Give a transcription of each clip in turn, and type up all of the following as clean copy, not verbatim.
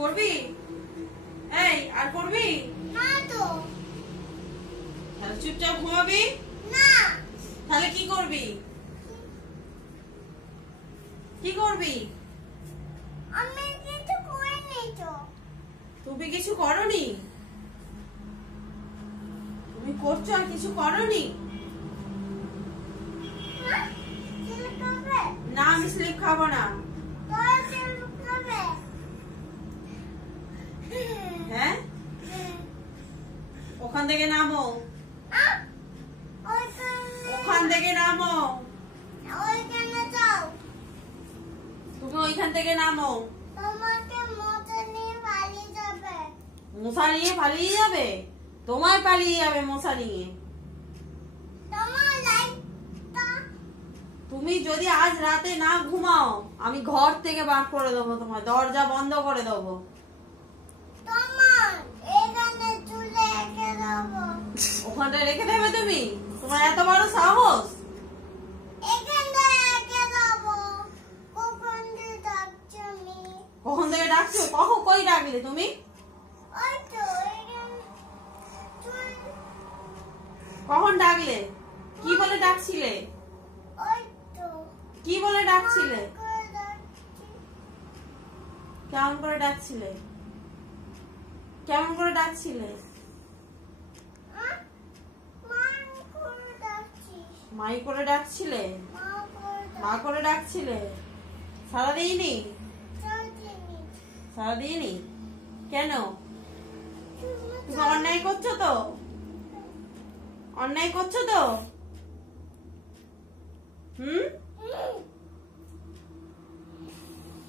করবি? এই আর করবি না তো। তাহলে চুপচাপ ঘুমাবি না। তাহলে কি করবি? কি করবি? আমি কিছু করিনি তো। তুমি কিছু করনি? তুমি করছো আর কিছু করনি? স্লিপ খাবে? না আমি স্লিপ খাবো না। তোরা স্লিপ খাবে? হ্যাঁ ওখান থেকে নামো, ওখান থেকে নামো, ওইখানে যাও। তুমি ওইখান থেকে নামো। তোমাকে মজা নিয়ে পালিয়ে যাবে। মশা নিয়ে পালিয়ে যাবে? তোমায় পালিয়ে যাবে মশা নিয়ে। তোমার লাইটটা তুমি যদি আজ রাতে না ঘুমাও আমি ঘর থেকে বার করে দেবো, তোমার দরজা বন্ধ করে দেবো। তোমার এখানে চুলে রেখে দেবো। ওখানটা রেখে দেবে তুমি? তোমার এত বড় সাহস? এখানে রেখে দেবো। কখন দিয়ে ডাকছো আমি? কখন থেকে ডাকছো? কখন কই ডাকলে তুমি? ওই তো এখানে চুল। কখন ডাকলে? কি বলে ডাকছিলে? ওই তো কি বলে ডাকছিলে? করে ডাকছি। কেমন করে ডাকছিলে? কেমন করে ডাকছিলে? মা করে ডাকছিস। মাই করে ডাকছিলে? মা করে মা করে ডাকছিলে? সারা দিইনি? ডাকছিস। সারা দিইনি? কেন? তুমি অন্যায় করছো তো? অন্যায় করছো তো?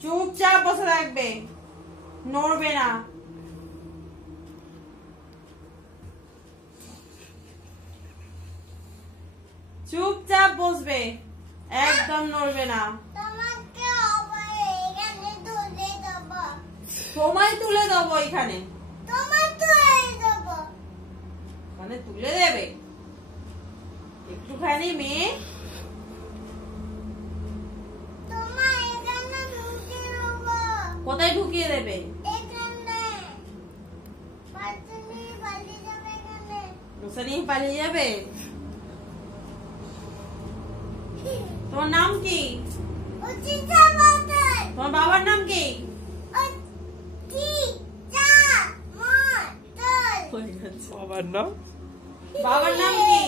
চুপচাপ বসে থাকবে, নড়বে না। চুপচাপ বসবে, একদম নড়বে না। তোমাকে আবার এখানে তুলে দেবো। তোমায় তুলে দেবো এখানে। তোমার তুলে দেবো। মানে তুলে দেবে? একটুখানি মেয়ে। তোমার এখানে ঢুকিয়ে দেবো। কোথায় ঢুকিয়ে দেবে? এখানে পাশে নিয়ে পালিয়ে যাবে। এখানে মশা নিয়ে পালিয়ে যাবে? তোমার নাম কি? উচিতা বাতাস। তোমার বাবার নাম কি? উচিতা বাতাস। বাবার নাম বাবার নাম কি?